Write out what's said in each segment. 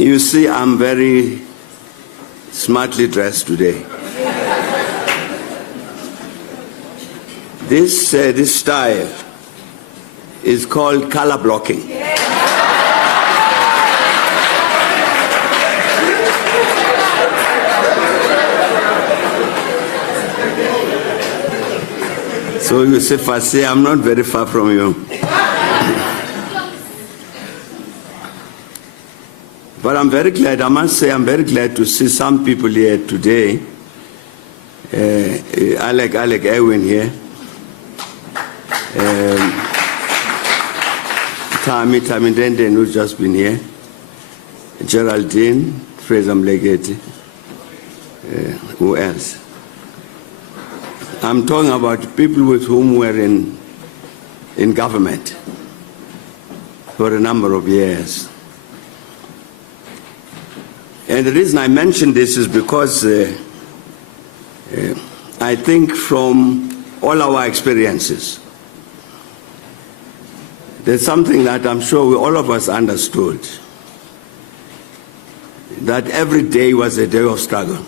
You see, I'm very smartly dressed today. This style is called color blocking. So you see, Fasi, I'm not very far from you. But I'm very glad, I must say, I'm very glad to see some people here today. Alec Erwin here. Tammy Denden, who's just been here. Geraldine, Fraser Mlegeti. Who else? I'm talking about people with whom we're in government for a number of years. And the reason I mention this is because I think from all our experiences, there's something that I'm sure all of us understood, that every day was a day of struggle.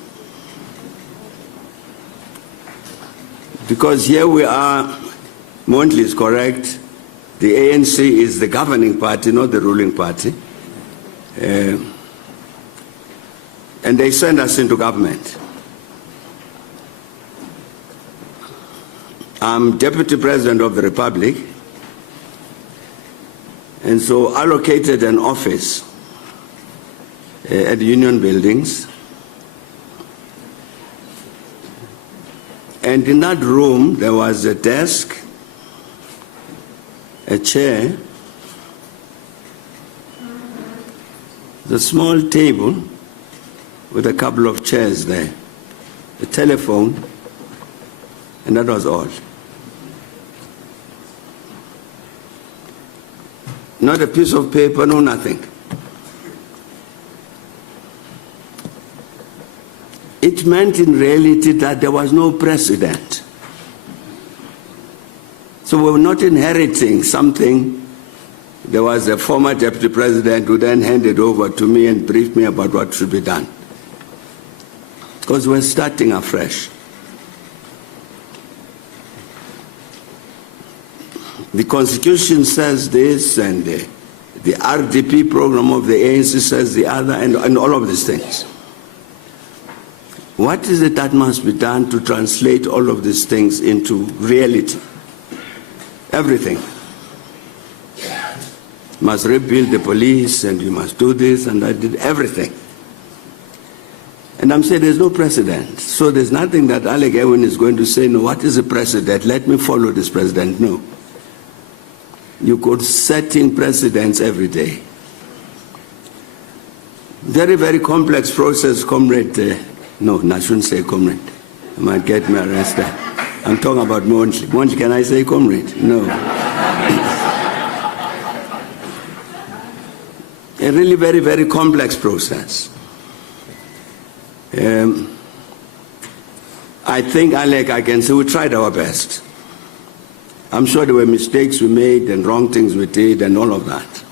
Because here we are, Montley is correct, the ANC is the governing party, not the ruling party. And they send us into government. I'm Deputy President of the Republic, and so allocated an office at the Union Buildings. And in that room, there was a desk, a chair, the small table with a couple of chairs there, a telephone, and that was all. Not a piece of paper, no nothing. It meant in reality that there was no precedent. So we were not inheriting something. There was a former deputy president who then handed over to me and briefed me about what should be done. Because we're starting afresh. The Constitution says this, and the RDP program of the ANC says the other, and all of these things. What is it that must be done to translate all of these things into reality? Everything. You must rebuild the police, and you must do this, and I did everything. And I'm saying there's no precedent. So there's nothing that Alec Erwin is going to say, no, what is the precedent? Let me follow this precedent. No. You could setting precedents every day. Very, very complex process, comrade. No, I shouldn't say comrade. I might get me arrested. I'm talking about Montley. Montley, can I say comrade? No. A really very, very complex process. I think, Alec, I can say we tried our best. I'm sure there were mistakes we made and wrong things we did and all of that.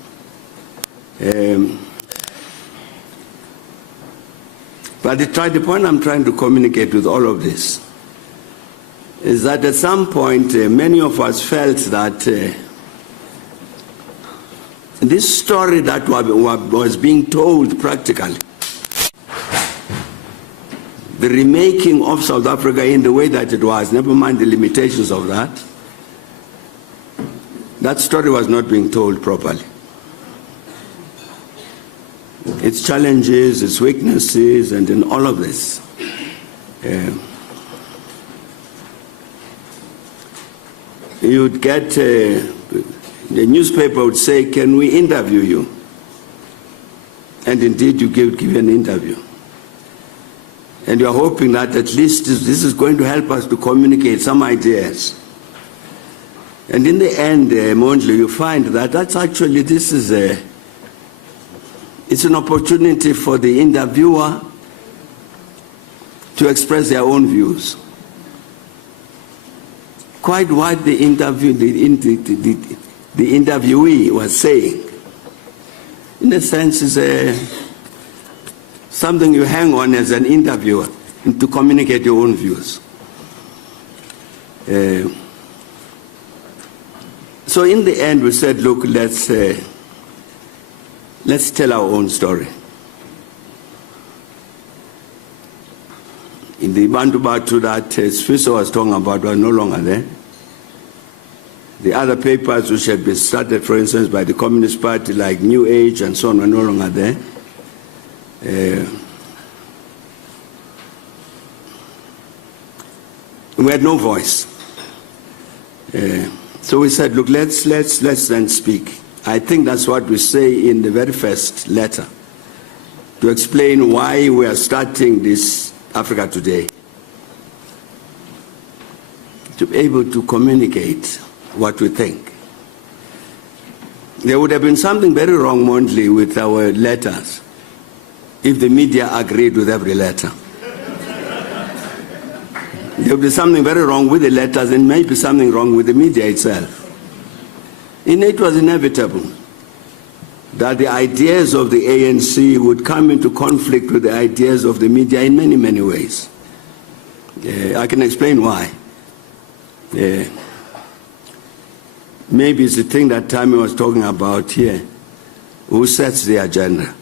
But the point I'm trying to communicate with all of this is that at some point many of us felt that this story that was being told practically, the remaking of South Africa in the way that it was, never mind the limitations of that, that story was not being told properly. Its challenges, its weaknesses, and in all of this. You'd get, the newspaper would say, can we interview you? And indeed you give an interview. And you're hoping that at least this is going to help us to communicate some ideas. And in the end, Montley, you find that that's actually, it's an opportunity for the interviewer to express their own views. Quite what the interviewee was saying, in a sense, is something you hang on as an interviewer to communicate your own views. So in the end, we said, look, let's tell our own story. In the Bantu Batu that Swiso was talking about were no longer there. The other papers which had been started, for instance, by the Communist Party, like New Age and so on, were no longer there. We had no voice. So we said, look, let's then speak. I think that's what we say in the very first letter, to explain why we are starting this Africa Today. To be able to communicate what we think. There would have been something very wrong, Mondley, with our letters if the media agreed with every letter. There would be something very wrong with the letters and maybe something wrong with the media itself. And it was inevitable that the ideas of the ANC would come into conflict with the ideas of the media in many, many ways. I can explain why. Maybe it's the thing that Tammy was talking about here. Who sets the agenda?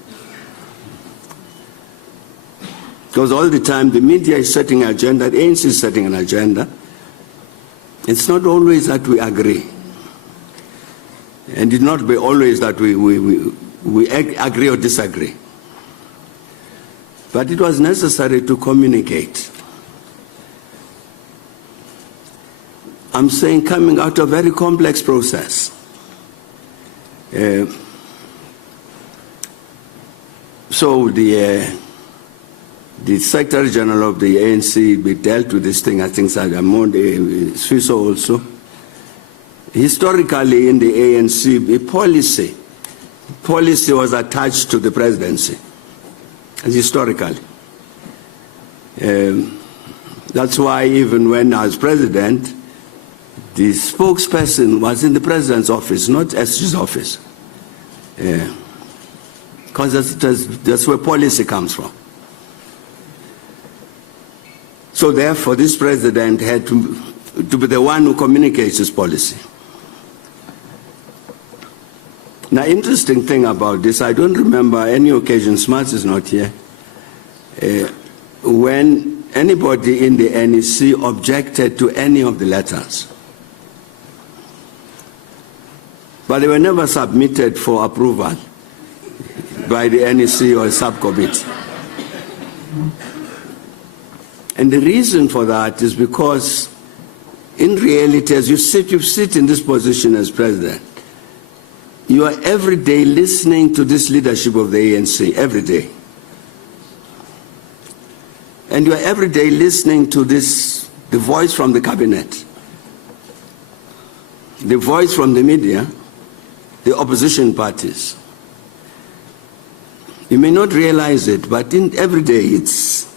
Because all the time the media is setting an agenda, the ANC is setting an agenda. It's not always that we agree. And it's not be always that we agree or disagree. But it was necessary to communicate. I'm saying coming out of a very complex process. So the Secretary General of the ANC dealt with this thing, I think, Swiso also. Historically in the ANC, policy was attached to the presidency, historically. That's why even when I was president, the spokesperson was in the president's office, not SG's office. Because that's where policy comes from. So therefore, this president had to be the one who communicates his policy. Now, interesting thing about this, I don't remember any occasion, Smarts is not here, when anybody in the NEC objected to any of the letters. But they were never submitted for approval by the NEC or subcommittee. And the reason for that is because, in reality, as you sit in this position as president, you are every day listening to this leadership of the ANC, every day. And you are every day listening to the voice from the cabinet, the voice from the media, the opposition parties. You may not realize it, but every day it's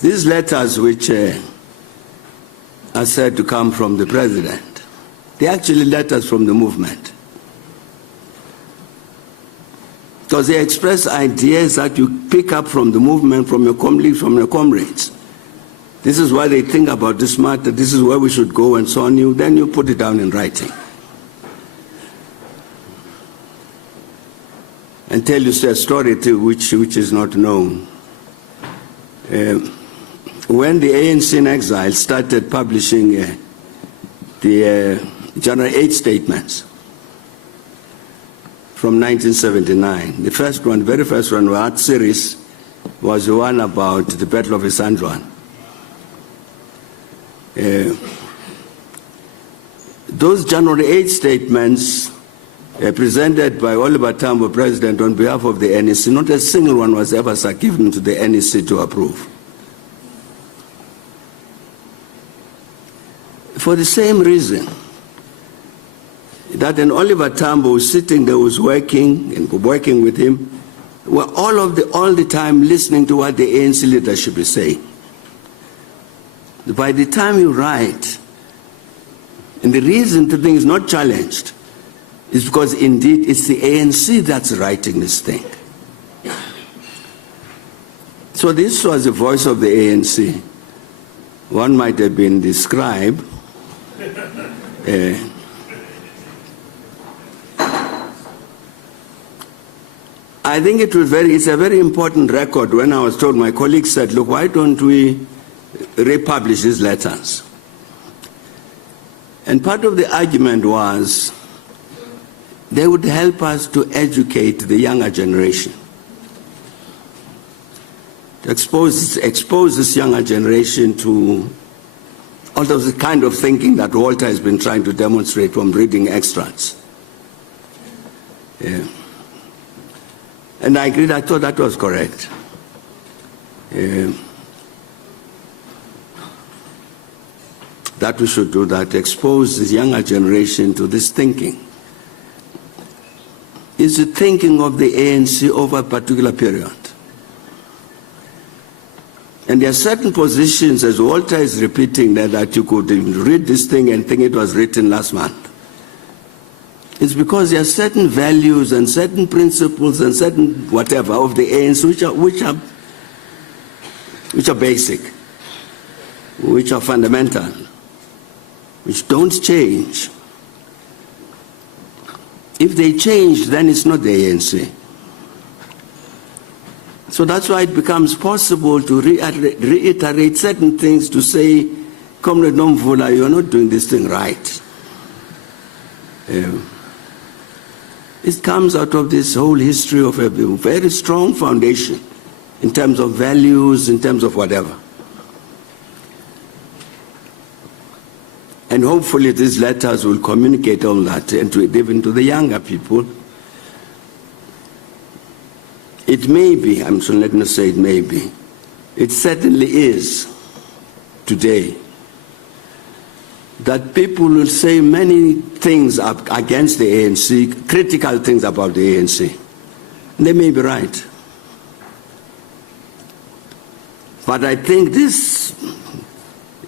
these letters which are said to come from the president. They're actually letters from the movement. Because they express ideas that you pick up from the movement, from your colleagues, from your comrades. This is why they think about this matter, this is where we should go and so on. Then you put it down in writing. And tell you a story which is not known. When the ANC in exile started publishing the January 8 statements from 1979. The first one, very first one, that series, was the one about the Battle of San Juan. Those January 8 statements presented by Oliver Tambo, president, on behalf of the NEC, not a single one was ever given to the NEC to approve. For the same reason that an Oliver Tambo was sitting there, was working, and working with him, were all the time listening to what the ANC leadership is saying. By the time you write, and the reason the thing is not challenged is because indeed it's the ANC that's writing this thing. So this was the voice of the ANC. One might have been the scribe. I think it's a very important record. When I was told, my colleagues said, look, why don't we republish these letters? And part of the argument was they would help us to educate the younger generation, to expose this younger generation to all of the kind of thinking that Walter has been trying to demonstrate from reading extracts. Yeah. And I agreed, I thought that was correct. That we should do that, expose the younger generation to this thinking. It's the thinking of the ANC over a particular period. And there are certain positions, as Walter is repeating, that you could read this thing and think it was written last month. It's because there are certain values and certain principles and certain whatever of the ANC which are basic, which are fundamental, which don't change. If they change, then it's not the ANC. So that's why it becomes possible to reiterate certain things, to say, Comrade Nomvula, you're not doing this thing right. It comes out of this whole history of a very strong foundation in terms of values, in terms of whatever. And hopefully these letters will communicate all that, and to even to the younger people. It may be, I'm sorry, let me say it may be, it certainly is today, that people will say many things against the ANC, critical things about the ANC. They may be right. But I think this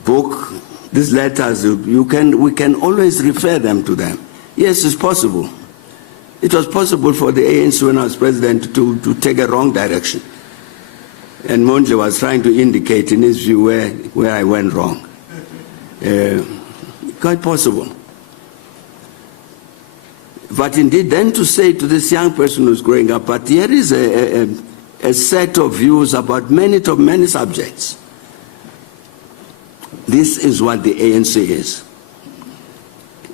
book, these letters, we can always refer them to them. Yes, it's possible. It was possible for the ANC when I was president to take a wrong direction. And Mondle was trying to indicate in his view where I went wrong. Quite possible. But indeed, then to say to this young person who's growing up, but here is a set of views about many subjects. This is what the ANC is.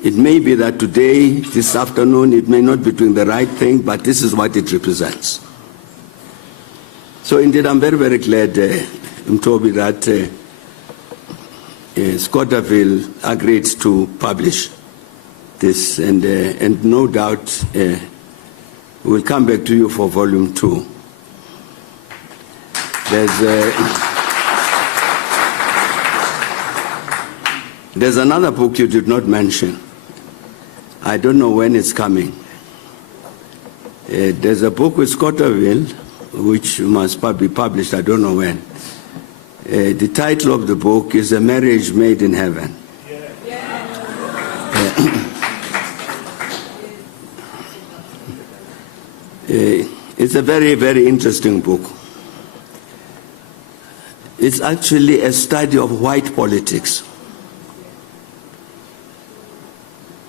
It may be that today, this afternoon, it may not be doing the right thing, but this is what it represents. So indeed, I'm very, very glad, Mtobi, that Scotterville agreed to publish this, and no doubt we'll come back to you for volume 2. There's another book you did not mention. I don't know when it's coming. There's a book with Scotterville, which must be published, I don't know when. The title of the book is A Marriage Made in Heaven. It's a very, very interesting book. It's actually a study of white politics.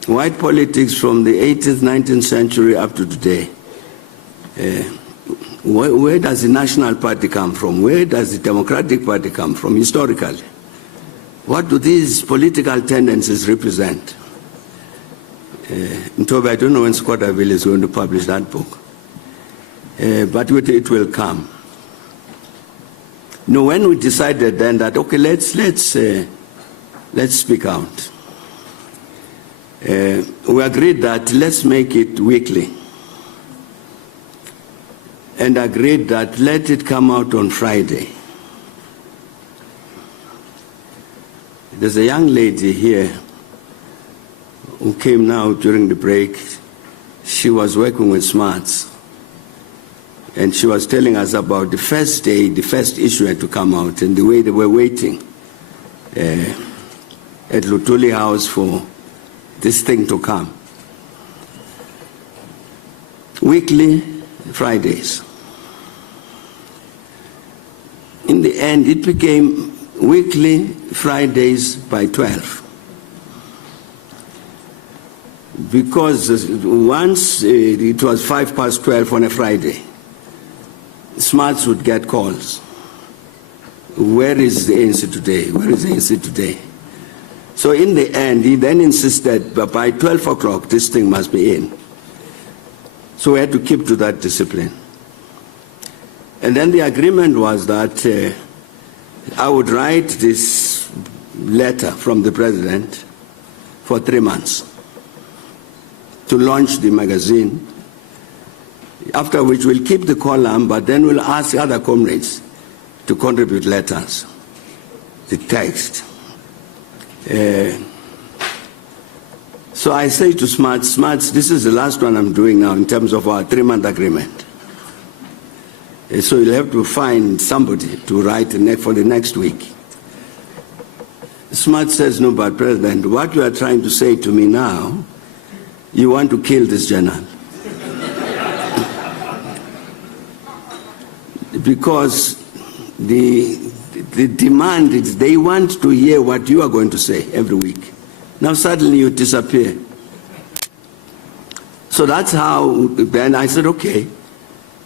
White politics from the 18th, 19th century up to today. Where does the National Party come from? Where does the Democratic Party come from historically? What do these political tendencies represent? Mtobe, I don't know when Scotterville is going to publish that book, but it will come. No, when we decided then that, okay, let's speak out. We agreed that let's make it weekly, and agreed that let it come out on Friday. There's a young lady here who came now during the break. She was working with Smarts, and she was telling us about the first day, the first issue had to come out, and the way they were waiting at Lutuli House for this thing to come. Weekly, Fridays. in the end, it became weekly, Fridays by 12. Because once it was 12:05 on a Friday, Smarts would get calls. Where is the ANC today? Where is the ANC today? So in the end, he then insisted that by 12 o'clock, this thing must be in. So we had to keep to that discipline. And then the agreement was that I would write this letter from the president for 3 months to launch the magazine, after which we'll keep the column, but then we'll ask other comrades to contribute letters, the text. So I say to Smarts, this is the last one I'm doing now in terms of our 3-month agreement. So you'll have to find somebody to write for the next week. Smarts says, no, but President, what you are trying to say to me now, you want to kill this journal. Because the demand is they want to hear what you are going to say every week. Now suddenly you disappear. So that's how, then I said, okay.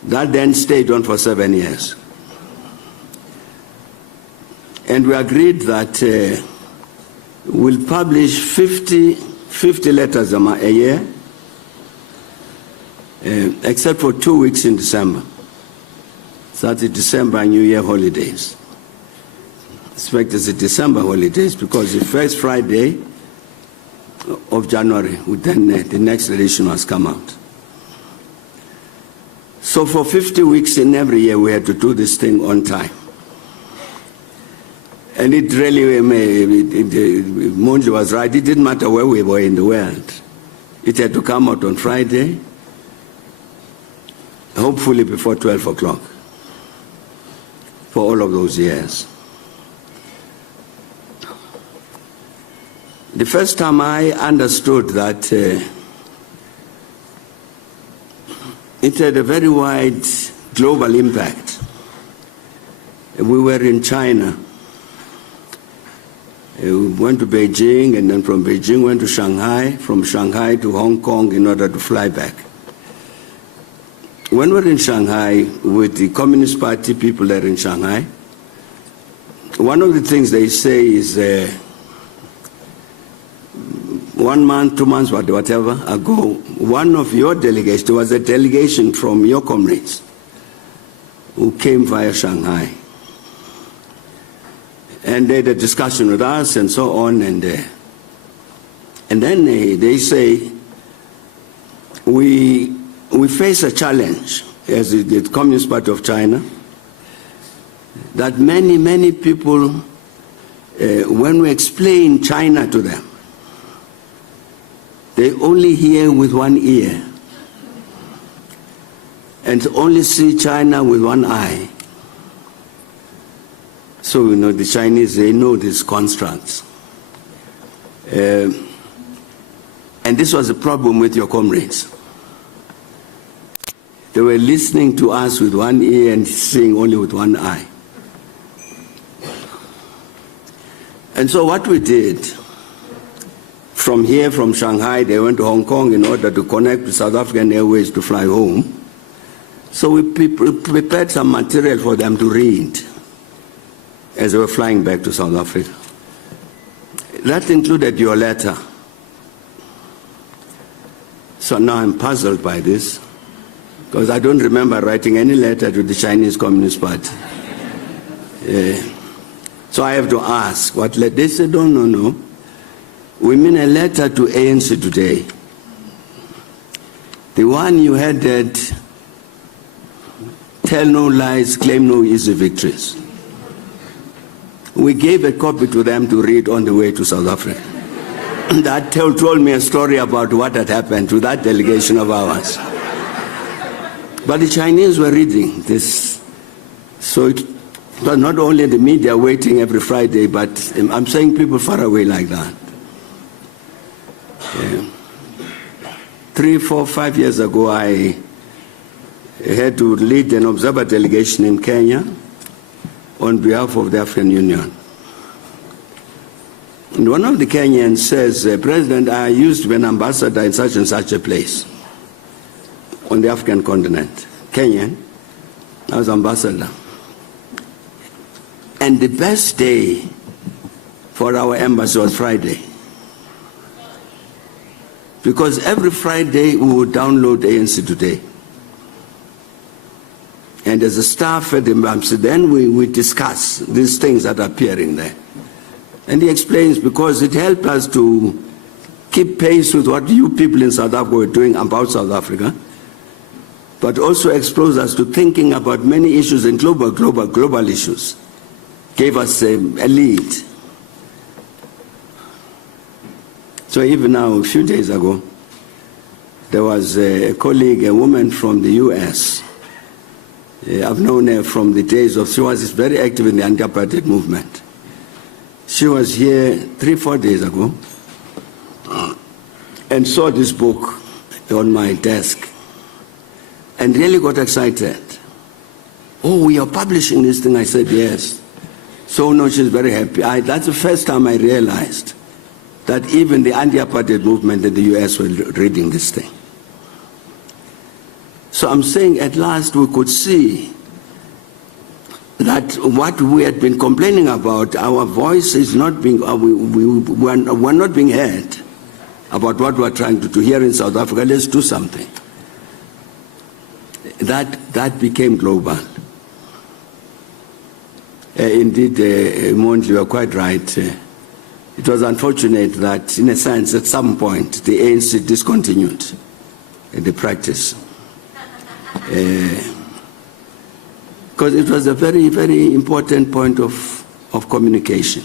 That then stayed on for 7 years. And we agreed that we'll publish 50 letters a year, except for 2 weeks in December. So that's the December and New Year holidays. I expect it's the December holidays because the first Friday of January, then the next edition must come out. So for 50 weeks in every year, we had to do this thing on time. And it really, Mondli was right, it didn't matter where we were in the world. It had to come out on Friday, hopefully before 12 o'clock, for all of those years. The first time I understood that it had a very wide global impact. We were in China. We went to Beijing, and then from Beijing went to Shanghai, from Shanghai to Hong Kong in order to fly back. When we were in Shanghai with the Communist Party people there in Shanghai, one of the things they say is 1 month, 2 months, whatever, ago, one of your delegations, there was a delegation from your comrades who came via Shanghai. And they had a discussion with us and so on, and then they say, we face a challenge as the Communist Party of China, that many people, when we explain China to them, they only hear with one ear and only see China with one eye. So, the Chinese, they know these constructs. And this was a problem with your comrades. They were listening to us with one ear and seeing only with one eye. And so what we did, from here, from Shanghai, they went to Hong Kong in order to connect with South African Airways to fly home. So we prepared some material for them to read as they were flying back to South Africa. That included your letter. So now I'm puzzled by this, because I don't remember writing any letter to the Chinese Communist Party. So I have to ask, what letter? They said, no. We mean a letter to ANC today. The one you headed, tell no lies, claim no easy victories. We gave a copy to them to read on the way to South Africa. That told me a story about what had happened to that delegation of ours. But the Chinese were reading this. So it was not only the media waiting every Friday, but I'm saying people far away like that. 3, 4, 5 years ago, I had to lead an observer delegation in Kenya. on behalf of the African Union. And one of the Kenyans says, President, I used to be an ambassador in such and such a place on the African continent. Kenyan, I was ambassador. And the best day for our embassy was Friday. Because every Friday we would download ANC Today. And as a staff at the embassy, then we discuss these things that are appearing there. And he explains because it helped us to keep pace with what you people in South Africa were doing about South Africa, but also exposed us to thinking about many issues and global issues. Gave us a lead. So even now, a few days ago, there was a colleague, a woman from the US. I've known her from the days of, she was very active in the anti-apartheid movement. She was here 3-4 days ago and saw this book on my desk and really got excited. Oh, we are publishing this thing. I said, yes. So no, she's very happy. That's the first time I realized that even the anti-apartheid movement in the US were reading this thing. So I'm saying at last we could see that what we had been complaining about, our voice is not being, we're not being heard about what we're trying to do here in South Africa. Let's do something. That became global. Indeed, Mondli, you are quite right. It was unfortunate that, in a sense, at some point, the ANC discontinued the practice. Because it was a very, very important point of communication.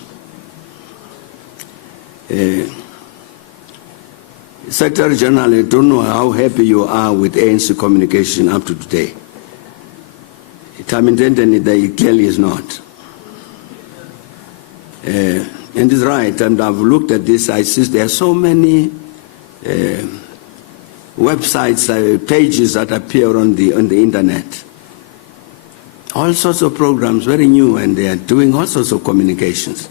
Secretary General, I don't know how happy you are with ANC communication up to today. I'm intending that it clearly is not. And it's right, and I've looked at this, I see there are so many websites, pages that appear on the internet. All sorts of programs, very new, and they are doing all sorts of communications.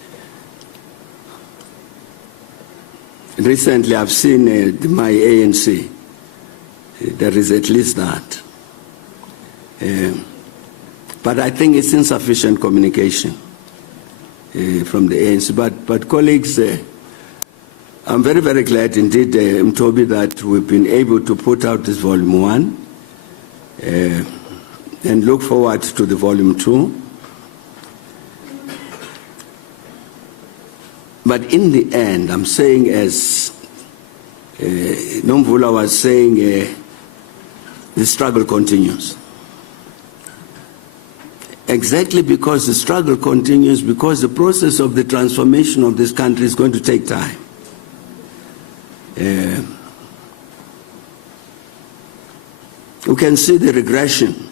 Recently, I've seen my ANC. There is at least that. But I think it's insufficient communication from the ANC. But colleagues, I'm very, very glad indeed, Mtobi, that we've been able to put out this volume 1 and look forward to the volume 2. But in the end, I'm saying, as Nomvula was saying, the struggle continues. Exactly because the struggle continues, because the process of the transformation of this country is going to take time. You can see the regression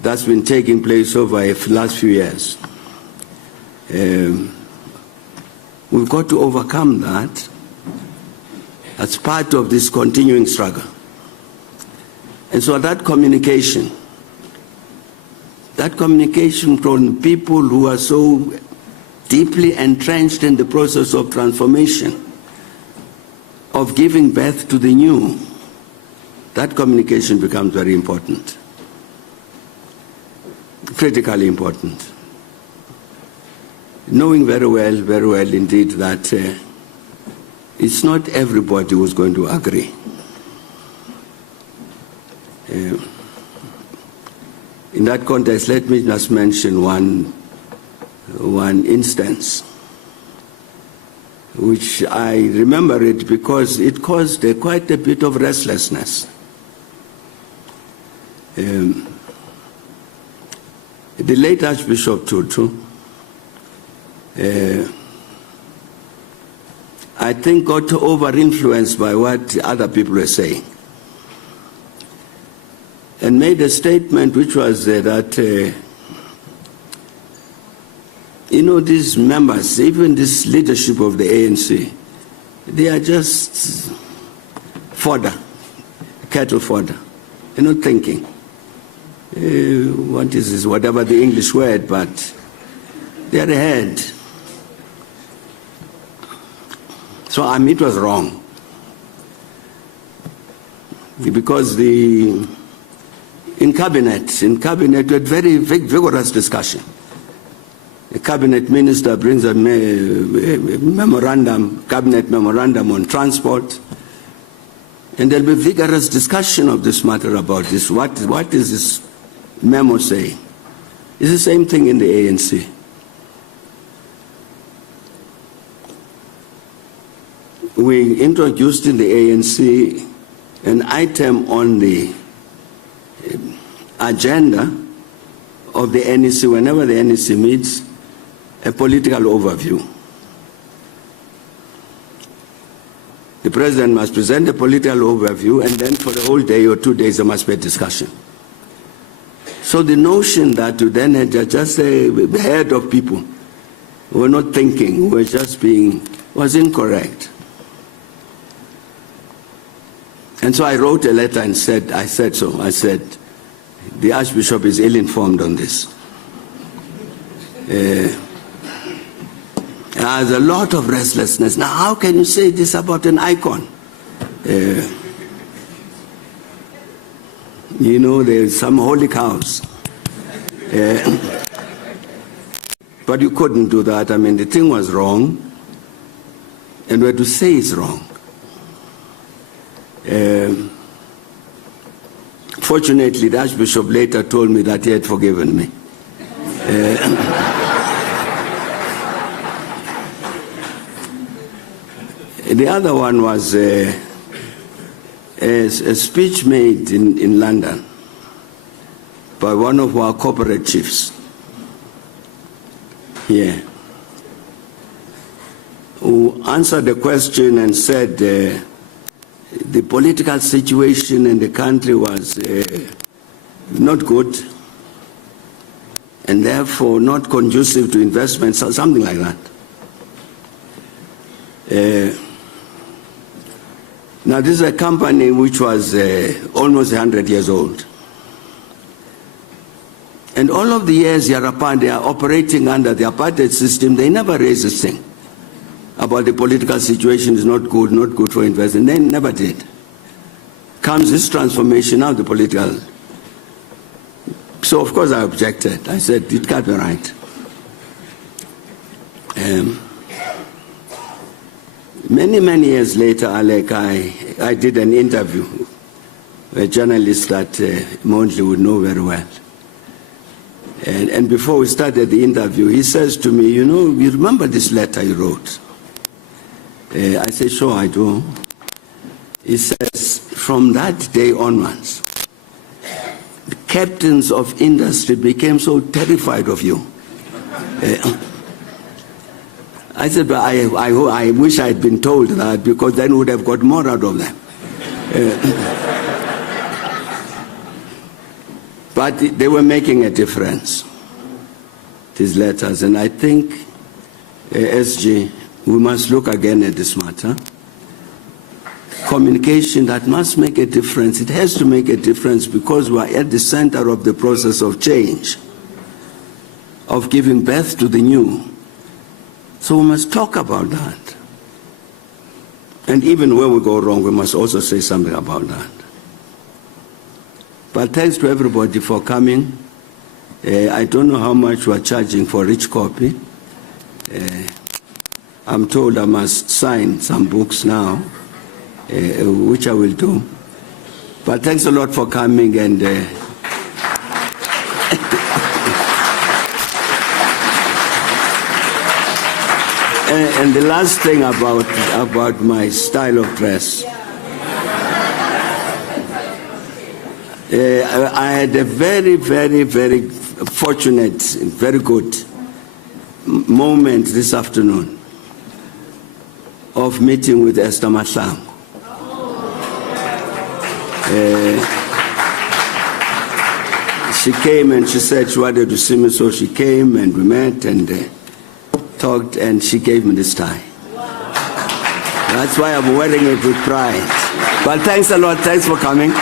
that's been taking place over the last few years. We've got to overcome that as part of this continuing struggle. And so that communication from people who are so deeply entrenched in the process of transformation, of giving birth to the new, that communication becomes very important, critically important. Knowing very well indeed that it's not everybody who's going to agree. In that context, let me just mention one instance, which I remember it because it caused quite a bit of restlessness. The late Archbishop Tutu, I think, got over-influenced by what other people were saying and made a statement which was that, you know, these members, even this leadership of the ANC, they are just fodder, cattle fodder. They're not thinking. What is this, whatever the English word, but They are ahead. So it was wrong. Because in cabinet, we had very vigorous discussion. The cabinet minister brings a cabinet memorandum on transport, and there'll be vigorous discussion of this matter about this. What is this memo saying? It's the same thing in the ANC. We introduced in the ANC an item on the agenda of the NEC, whenever the NEC meets, a political overview. The president must present a political overview, and then for the whole day or 2 days there must be a discussion. So the notion that you then had just a herd of people who were not thinking, who were just was incorrect. And so I wrote a letter and I said, the Archbishop is ill-informed on this. There's a lot of restlessness. Now, how can you say this about an icon? There's some holy cows. But you couldn't do that. The thing was wrong, and we had to say it's wrong. Fortunately, the Archbishop later told me that he had forgiven me. The other one was a speech made in London by one of our corporate chiefs here, who answered the question and said the political situation in the country was not good and therefore not conducive to investment, something like that. Now, this is a company which was almost 100 years old. And all of the years they are operating under the apartheid system, they never raised this thing about the political situation is not good for investment. They never did. Comes this transformation now, the political. So, of course, I objected. I said, it can't be right. Many years later, Alec, I did an interview with a journalist that Mondley would know very well. And before we started the interview, he says to me, you remember this letter you wrote? I said, sure, I do. He says, from that day onwards, the captains of industry became so terrified of you. I said, but I wish I had been told that, because then we would have got more out of them. But they were making a difference, these letters. And I think, SG, we must look again at this matter. Communication that must make a difference. It has to make a difference because we are at the center of the process of change, of giving birth to the new. So we must talk about that. And even when we go wrong, we must also say something about that. But thanks to everybody for coming. I don't know how much we are charging for each copy. I'm told I must sign some books now, which I will do. But thanks a lot for coming, and and the last thing about my style of dress. I had a very fortunate, very good moment this afternoon of meeting with Esther Mahlangu. She came and she said she wanted to see me, so she came and we met and talked, and she gave me this tie. That's why I'm wearing it with pride. But thanks a lot. Thanks for coming.